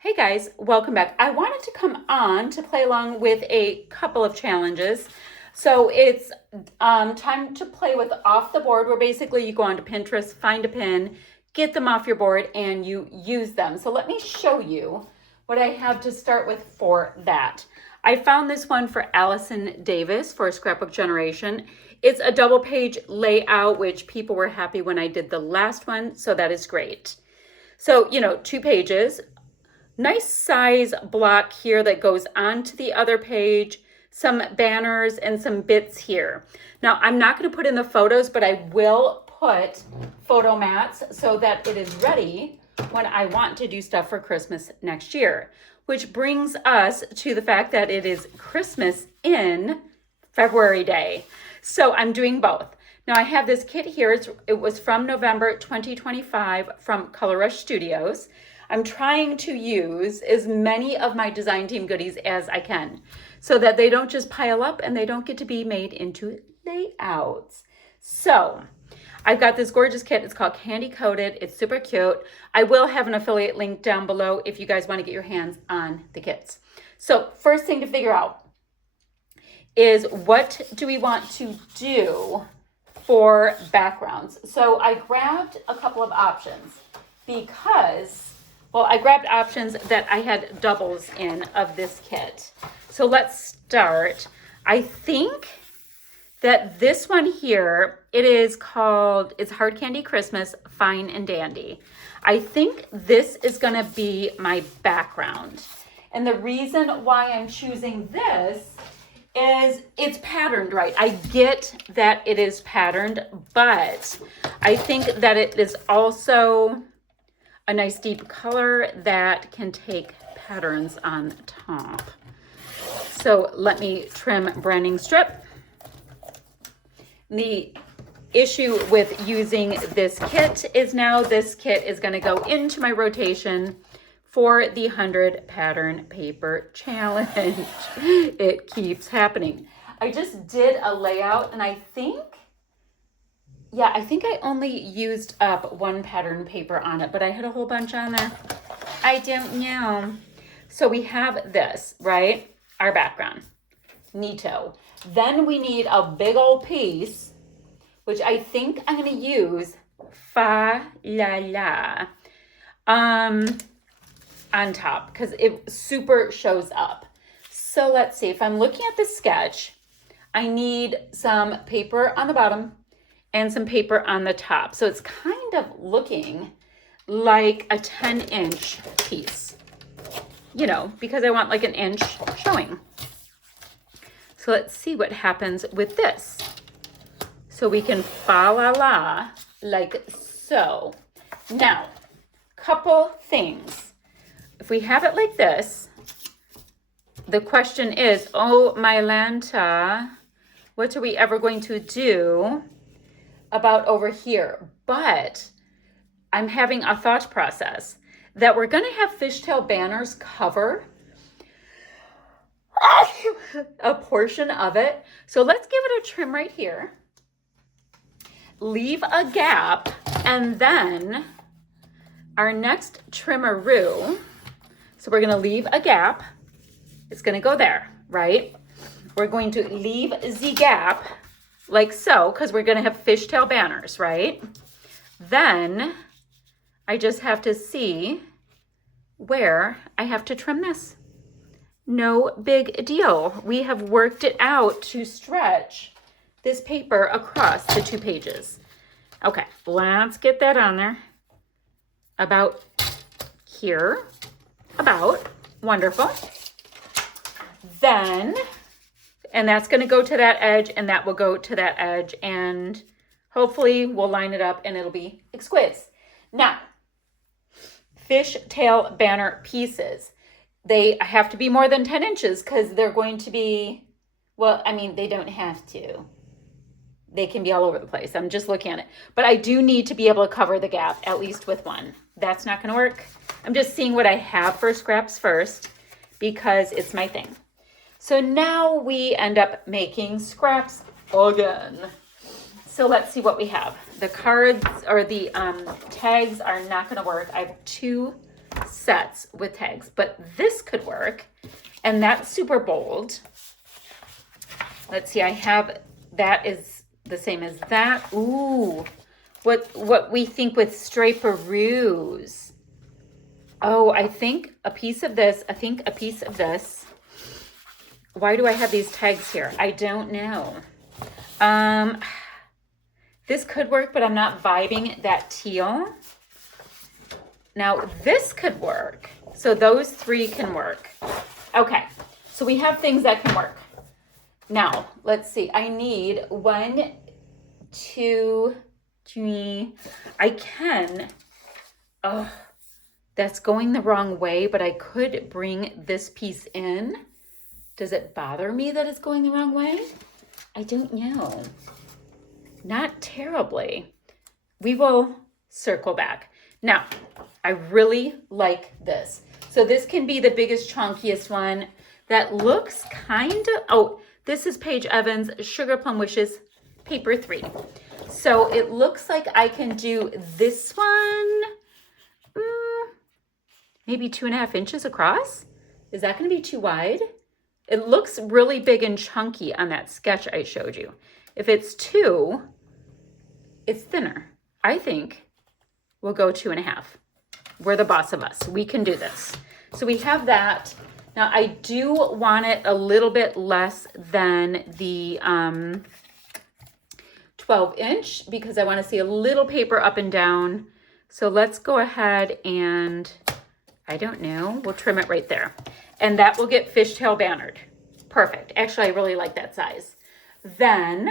Hey guys, welcome back. I wanted to come on to play along with a couple of challenges. So it's time to play with off the board, where basically you go onto Pinterest, find a pin, get them off your board, and you use them. So let me show you what I have to start with for that. I found this one for Allison Davis for Scrapbook Generation. It's a double page layout, which people were happy when I did the last one, so that is great. So, 2 pages. Nice size block here that goes onto the other page, some banners and some bits here. Now, I'm not going to put in the photos, but I will put photo mats so that it is ready when I want to do stuff for Christmas next year, which brings us to the fact that it is Christmas in February day. So I'm doing both. Now I have this kit here. It was from November 2025 from Color Rush Studios. I'm trying to use as many of my design team goodies as I can so that they don't just pile up and they don't get to be made into layouts. So I've got this gorgeous kit. It's called Candy Coated. It's super cute. I will have an affiliate link down below if you guys want to get your hands on the kits. So first thing to figure out is, what do we want to do for backgrounds? So I grabbed a couple of options because, well, I grabbed options that I had doubles in of this kit. So let's start. I think that this one here, it's Hard Candy Christmas, Fine and Dandy. I think this is gonna be my background. And the reason why I'm choosing this is it's patterned right. I get that it is patterned, but I think that it is also a nice deep color that can take patterns on top. So let me trim branding strip. The issue with using this kit is now this kit is going to go into my rotation for the 100 pattern paper challenge. It keeps happening. I just did a layout and I think I only used up one pattern paper on it, but I had a whole bunch on there. I don't know. So we have this, right? Our background. Neato. Then we need a big old piece, which I think I'm going to use Fa La La on top because it super shows up. So let's see. If I'm looking at the sketch, I need some paper on the bottom and some paper on the top. So it's kind of looking like a 10-inch piece, because I want like an inch showing. So let's see what happens with this. So we can fa la la like so. Now, couple things. If we have it like this, the question is, oh my Lanta, what are we ever going to do about over here? But I'm having a thought process that we're going to have fishtail banners cover a portion of it. So let's give it a trim right here. Leave a gap, and then our next trimmeroo. So we're going to leave a gap. It's going to go there, right? We're going to leave the gap like so, because we're going to have fishtail banners, right? Then I just have to see where I have to trim this. No big deal. We have worked it out to stretch this paper across the 2 pages. Okay, let's get that on there. About here. About. Wonderful. Then, and that's going to go to that edge, and that will go to that edge, and hopefully we'll line it up and it'll be exquisite. Now, fishtail banner pieces. They have to be more than 10 inches because they're going to be, well, I mean, they don't have to. They can be all over the place. I'm just looking at it. But I do need to be able to cover the gap, at least with one. That's not going to work. I'm just seeing what I have for scraps first because it's my thing. So now we end up making scraps again. So let's see what we have. The cards or the tags are not going to work. I have 2 sets with tags, but this could work. And that's super bold. Let's see, I have, that is the same as that. Ooh, what we think with striperoos. Oh, I think a piece of this, I think a piece of this. Why do I have these tags here? I don't know. This could work, but I'm not vibing that teal. Now this could work. So those three can work. Okay, so we have things that can work. Now, let's see. I need 1, 2, 3. I can, oh, that's going the wrong way, but I could bring this piece in. Does it bother me that it's going the wrong way? I don't know. Not terribly. We will circle back. Now, I really like this. So this can be the biggest, chunkiest one that looks kind of, oh, this is Paige Evans' Sugar Plum Wishes, paper 3. So it looks like I can do this one, maybe 2.5 inches across. Is that going to be too wide? It looks really big and chunky on that sketch I showed you. If it's 2, it's thinner. I think we'll go 2.5. We're the boss of us. We can do this. So we have that. Now I do want it a little bit less than the 12-inch because I want to see a little paper up and down. So let's go ahead and, I don't know, we'll trim it right there. And that will get fishtail bannered. Perfect. Actually, I really like that size. Then,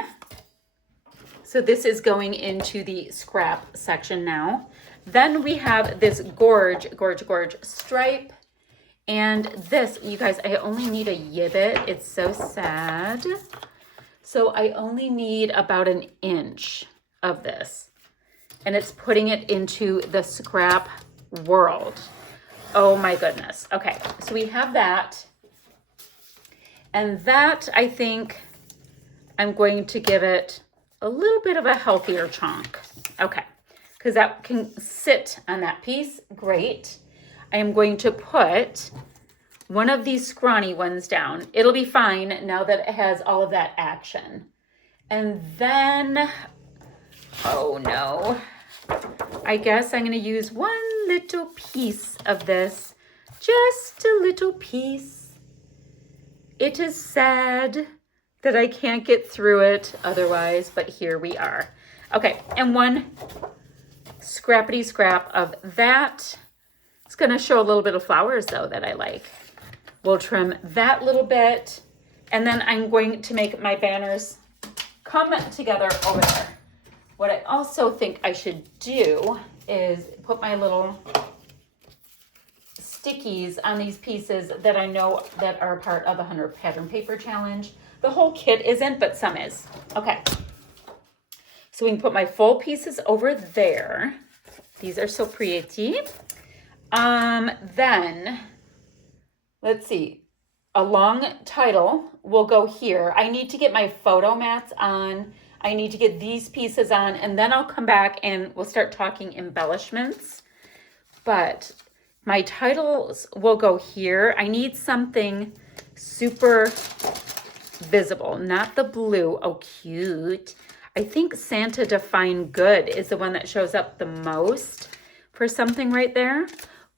so this is going into the scrap section now. Then we have this gorge stripe. And this, you guys, I only need a yibbit. It's so sad. So I only need about 1 inch of this. And it's putting it into the scrap world. Oh my goodness. Okay, so we have that. And that, I think, I'm going to give it a little bit of a healthier chunk. Okay, because that can sit on that piece. Great. I am going to put one of these scrawny ones down. It'll be fine now that it has all of that action. And then, oh no, I guess I'm going to use one little piece of this, just a little piece. It is sad that I can't get through it otherwise, but here we are. Okay, and one scrappity scrap of that. It's going to show a little bit of flowers though that I like. We'll trim that little bit, and then I'm going to make my banners come together over there. What I also think I should do is put my little stickies on these pieces that I know that are part of the 100 Pattern Paper Challenge. The whole kit isn't, but some is. Okay. So we can put my full pieces over there. These are so pretty. Then, let's see. A long title will go here. I need to get my photo mats on. I need to get these pieces on, and then I'll come back and we'll start talking embellishments. But my titles will go here. I need something super visible, not the blue. Oh, cute. I think Santa Define Good is the one that shows up the most for something right there.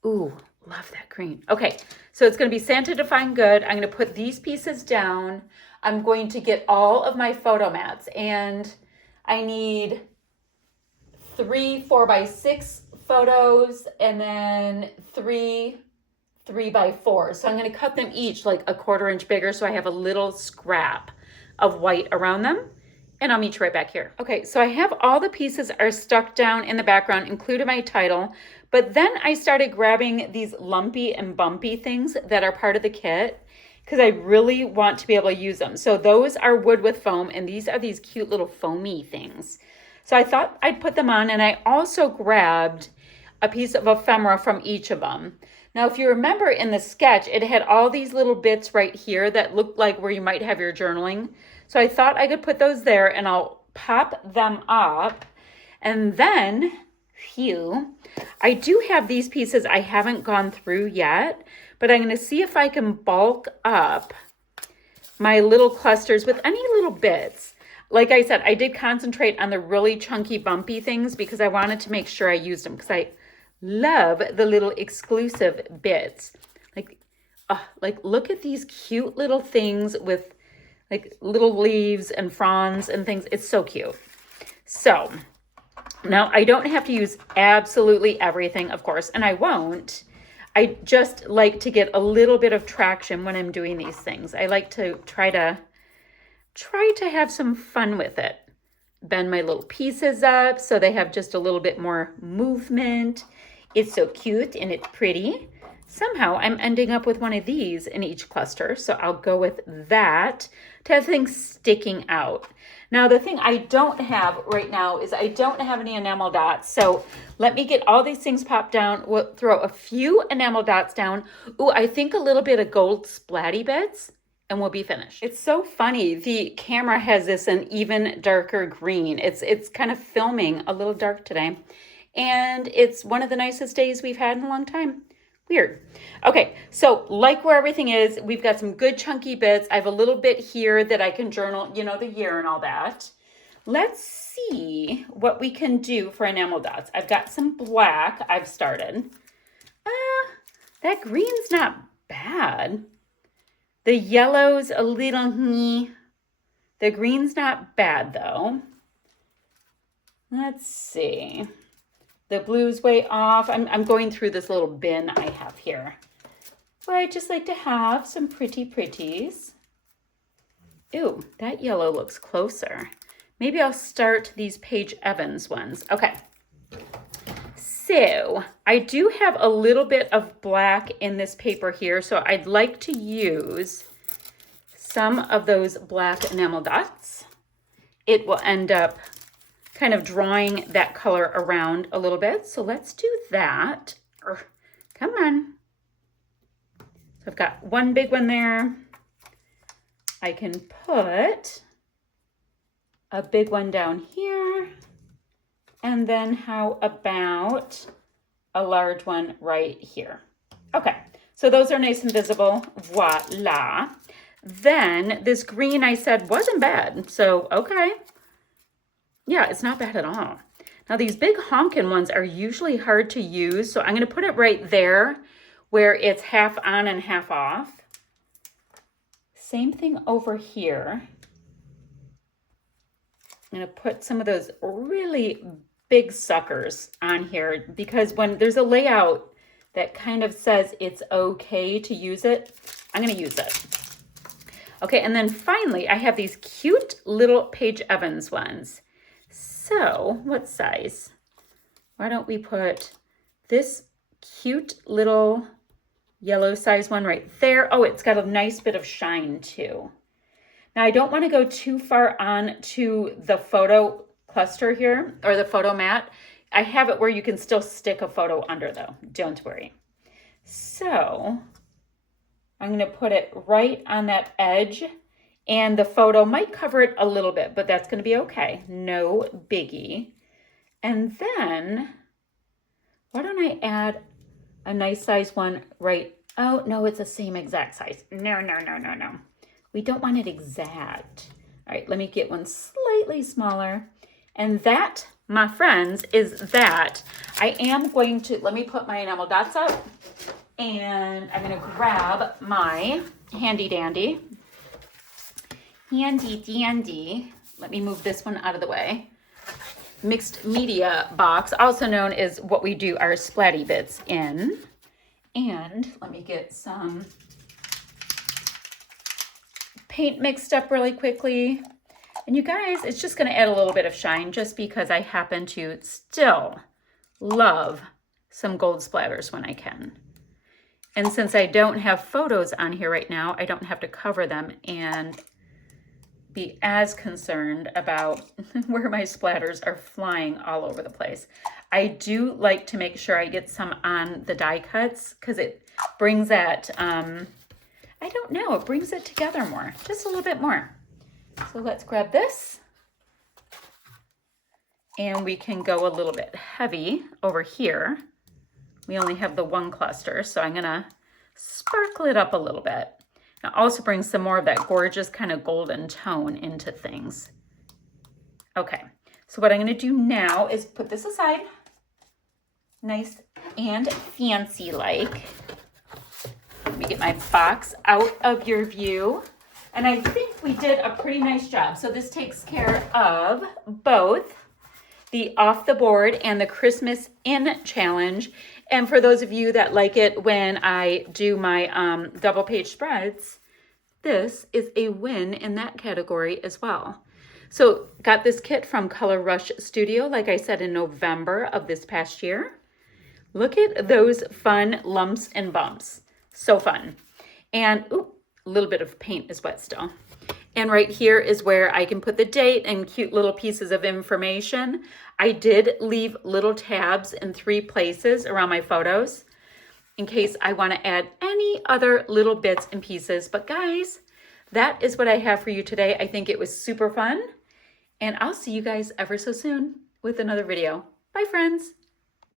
Ooh, love that green. Okay, so it's going to be Santa Define Good. I'm going to put these pieces down. I'm going to get all of my photo mats, and I need 3 4x6 photos and then 3 3x4. So I'm going to cut them each like a 1/4 inch bigger so I have a little scrap of white around them. And I'll meet you right back here. Okay, so I have all the pieces are stuck down in the background, including my title. But then I started grabbing these lumpy and bumpy things that are part of the kit because I really want to be able to use them. So those are wood with foam, and these are these cute little foamy things. So I thought I'd put them on, and I also grabbed a piece of ephemera from each of them. Now, if you remember in the sketch, it had all these little bits right here that looked like where you might have your journaling. So I thought I could put those there, and I'll pop them up. And then, phew, I do have these pieces I haven't gone through yet, but I'm going to see if I can bulk up my little clusters with any little bits. Like I said, I did concentrate on the really chunky, bumpy things because I wanted to make sure I used them because I love the little exclusive bits. Like look at these cute little things with like little leaves and fronds and things. It's so cute. So now I don't have to use absolutely everything, of course, and I won't. I just like to get a little bit of traction when I'm doing these things. I like to try to have some fun with it. Bend my little pieces up so they have just a little bit more movement. It's so cute and it's pretty. Somehow I'm ending up with one of these in each cluster, so I'll go with that to have things sticking out. Now, the thing I don't have right now is I don't have any enamel dots, so let me get all these things popped down. We'll throw a few enamel dots down. Ooh, I think a little bit of gold splatty bits, and we'll be finished. It's so funny. The camera has this an even darker green. It's kind of filming a little dark today, and it's one of the nicest days we've had in a long time. Weird. Okay, so like where everything is, we've got some good chunky bits. I have a little bit here that I can journal, you know, the year and all that. Let's see what we can do for enamel dots. I've got some black I've started. That green's not bad. The yellow's a little, the green's not bad though. Let's see. The blue's way off. I'm going through this little bin I have here. Well, I just like to have some pretties. Ooh, that yellow looks closer. Maybe I'll start these Paige Evans ones. Okay. So I do have a little bit of black in this paper here, so I'd like to use some of those black enamel dots. It will end up kind of drawing that color around a little bit. So let's do that. Come on. So I've got one big one there. I can put a big one down here. And then how about a large one right here? Okay, so those are nice and visible. Voila. Then this green I said wasn't bad. So, okay. Yeah, it's not bad at all. Now these big honkin' ones are usually hard to use, so I'm going to put it right there where it's half on and half off. Same thing over here. I'm going to put some of those really big suckers on here because when there's a layout that kind of says it's okay to use it, I'm going to use it. Okay, and then finally I have these cute little Paige Evans ones. So, what size? Why don't we put this cute little yellow size one right there? Oh, it's got a nice bit of shine too. Now, I don't want to go too far on to the photo cluster here, or the photo mat. I have it where you can still stick a photo under though. Don't worry. So, I'm going to put it right on that edge. And the photo might cover it a little bit, but that's going to be okay. No biggie. And then, why don't I add a nice size one right? Oh, no, it's the same exact size. No. We don't want it exact. All right, let me get one slightly smaller. And that, my friends, is that. I am going to, let me put my enamel dots up. And I'm going to grab my handy dandy. Let me move this one out of the way. Mixed media box, also known as what we do our splatty bits in. And let me get some paint mixed up really quickly. And you guys, it's just going to add a little bit of shine just because I happen to still love some gold splatters when I can. And since I don't have photos on here right now, I don't have to cover them and be as concerned about where my splatters are flying all over the place. I do like to make sure I get some on the die cuts because it brings that, I don't know, it brings it together more, just a little bit more. So let's grab this and we can go a little bit heavy over here. We only have the one cluster, so I'm gonna sparkle it up a little bit. Now also bring some more of that gorgeous kind of golden tone into things. Okay, so what I'm gonna do now is put this aside, nice and fancy like. Let me get my box out of your view. And I think we did a pretty nice job. So this takes care of both the off the board and the Christmas in challenge. And for those of you that like it when I do my double page spreads, this is a win in that category as well. So got this kit from Color Rush Studio, like I said, in November of this past year. Look at those fun lumps and bumps. So fun. And ooh, a little bit of paint is wet still. And right here is where I can put the date and cute little pieces of information. I did leave little tabs in 3 places around my photos in case I want to add any other little bits and pieces. But guys, that is what I have for you today. I think it was super fun. And I'll see you guys ever so soon with another video. Bye, friends.